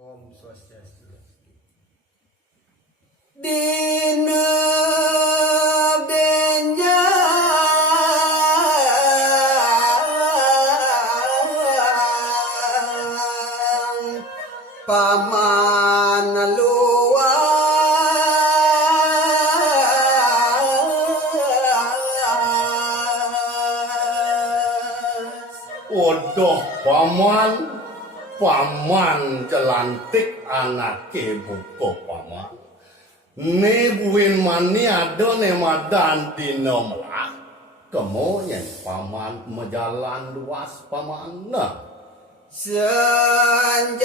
Om Swastiastu. Dina benya paman luas. Odoh paman celantik anake buko paman. Ne buin mani ado ne madan dino melak. Kemudian paman mejalan luas paman nah. Senjata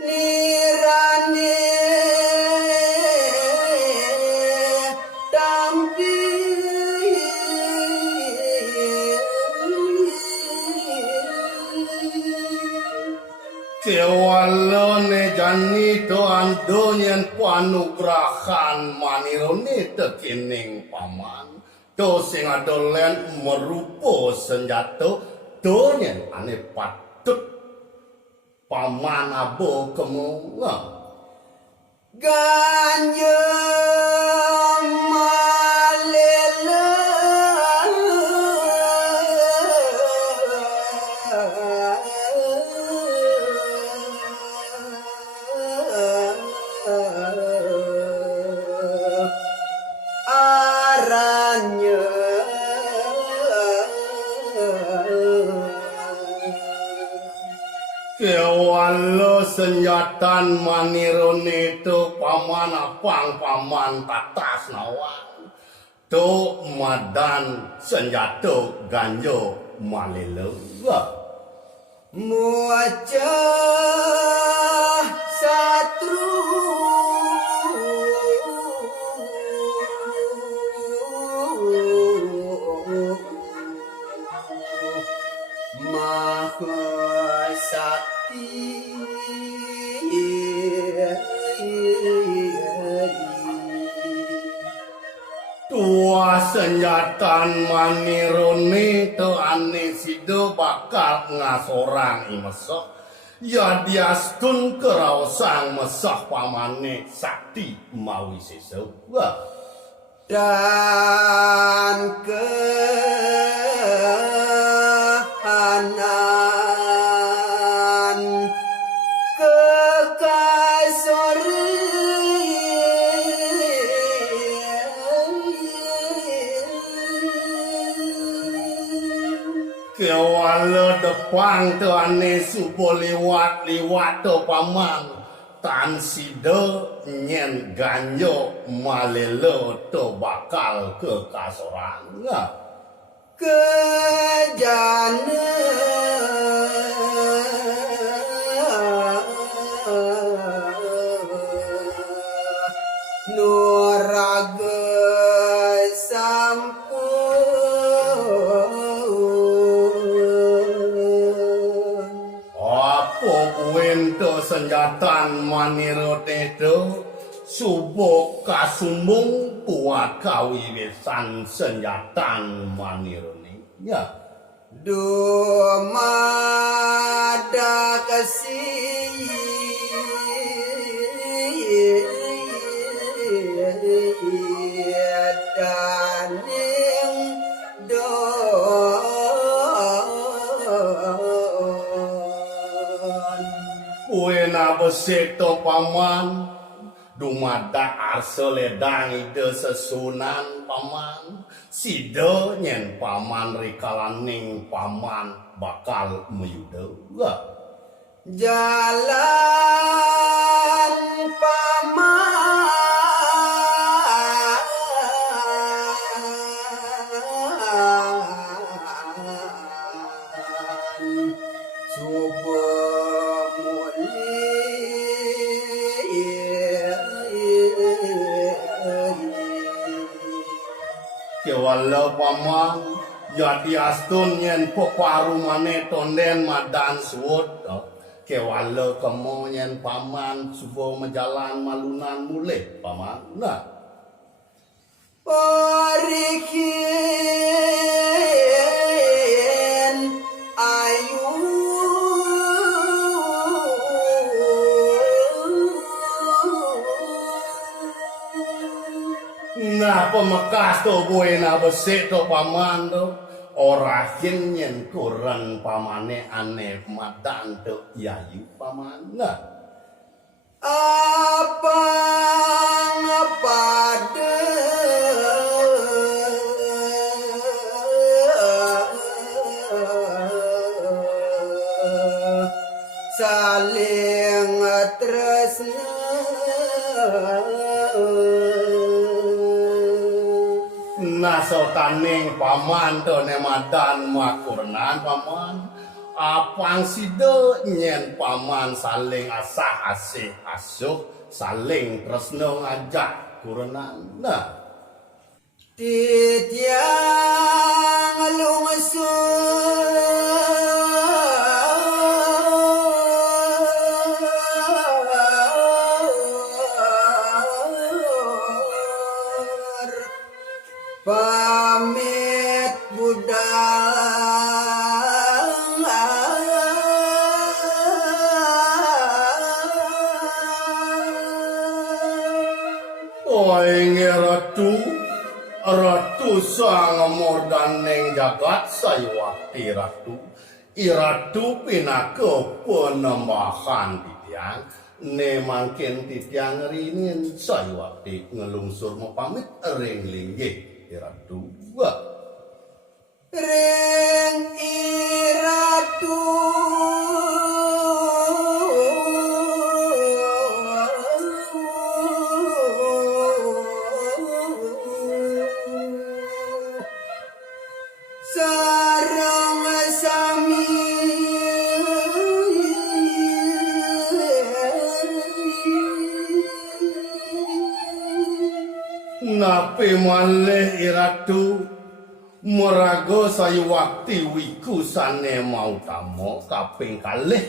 nirane Kewalone jani to andonyen panugrahan manirone tekining paman. To sing adolen merupo senjata donyen ane patut paman abo kemunga. ganja malela aranya Kewalo senjatan manirone to paman apang paman tatas nawan. To madan senjata ganjo malelo. muacah satru mahasakti Tua senjatan manirone to ane sido bakal ngasorang imesok. Ya diastun keraosang mesah pamane sakti mawi seso. dan kehanan Kewala depang to ane supo liwat to paman. Tan sida nyen ganjo malelo to bakal ke kasorang. kejana nuraga sampun Apa buento senjatan manirote to subo kasumbung kuat kawiwisan senjatan manirone. Ya. dumada kasih daning don Buena besek to paman. Dumada arsele dang ide sesunan paman. Sida nyen paman rikalaning paman bakal meyuda. jalan paman subuh Kewala paman jadi astun yen peparumane tonden madan suwut. Kewala kemonyen paman subo menjalan malunan mulih paman. Nah, Orikin ayu Nah pemekas to buena besik to paman to ora yen koran pamane aneh madan to yayu paman nah apa pada saling tresna nasotaning paman to ne madan makurnan paman apang sida nyen paman saling asah asih asuh saling tresno ngajak kurenan nah titiang lungsur pamit budal oi ratu sang mordaneng jagat sayawati ratu iratu pinake penembahan titiang ne mangken titiang rinin sayawati ngelungsur mapamit ring linggih iratu ring iratu sareng sami nape malih iratu meraga sayawati wiku sane mautama kaping kalih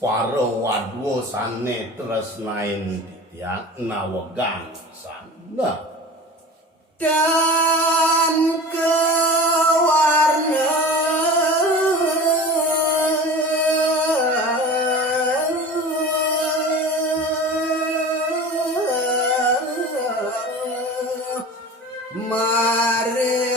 para wadwa sane tresnain titiang nawegang sana dan kewarna maring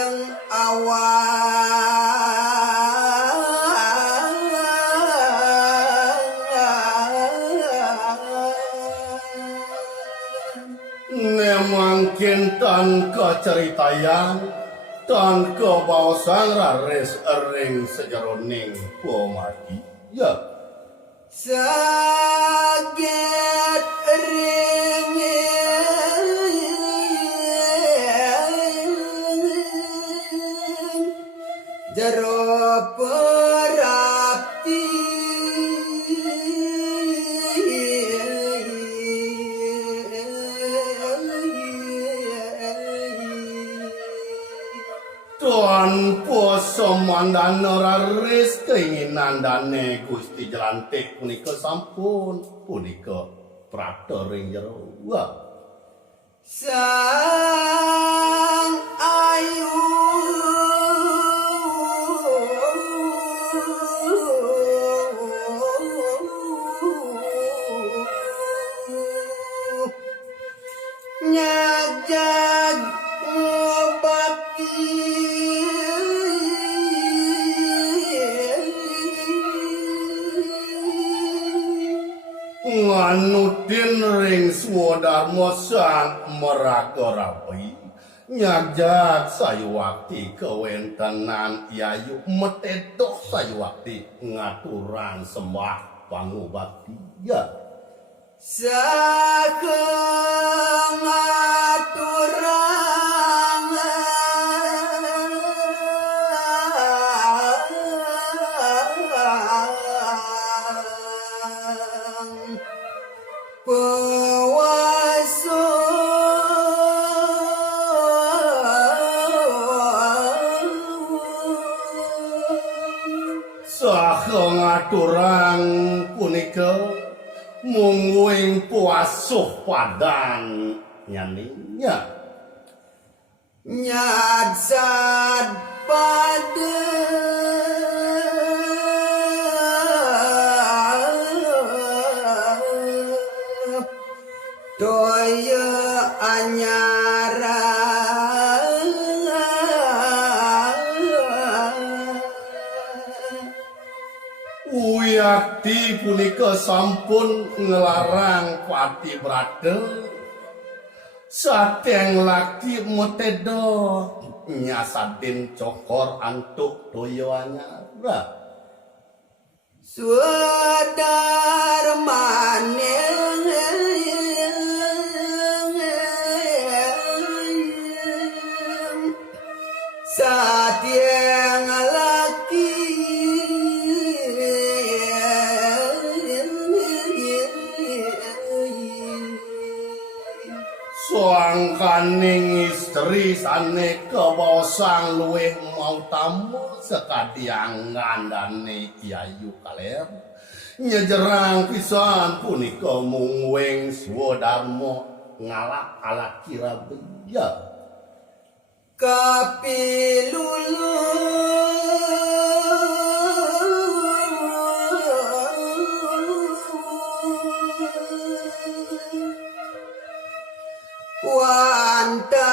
mungkin tan keceritayan tan kebawasan raris ering sejeroning pomati ya saged ring jero perapti Tuan poso mandana raris keinginan dane Gusti Jelantik punika sampun punika prapta ring jero sang ayu nyajag bakti nganutin ring swadharma sang meraga rapi nyajak sayawati kewentenan yayu metetok sayawati ngaturan sembah pangubakti ya sakeng aturang pewaso sakeng aturang punika mungguing puasuh padan nyaninya nyadsad pada toya anyara Uyakti punika sampun ngelarang pati brade sateng laki motedo nyasadin cokor antuk toyo anyara Sudar saat yang laki Soangkaning istri sane kebosang luwih mau tamu sekadiang ngandane Yayu Kaler nyejerang pisan punika mungwing Swadarma ngalak ala kira beja kapilulu wanta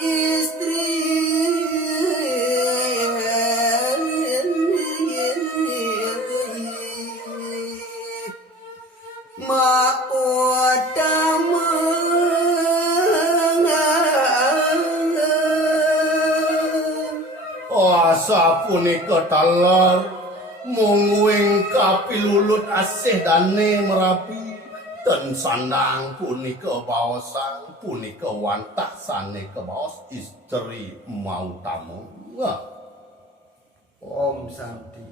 istri mautama asa punika talar mungwing kapilulut asih dane merapi ten sandang punika baosan punika wantah sane kebaos istri mau tamu. Om Santi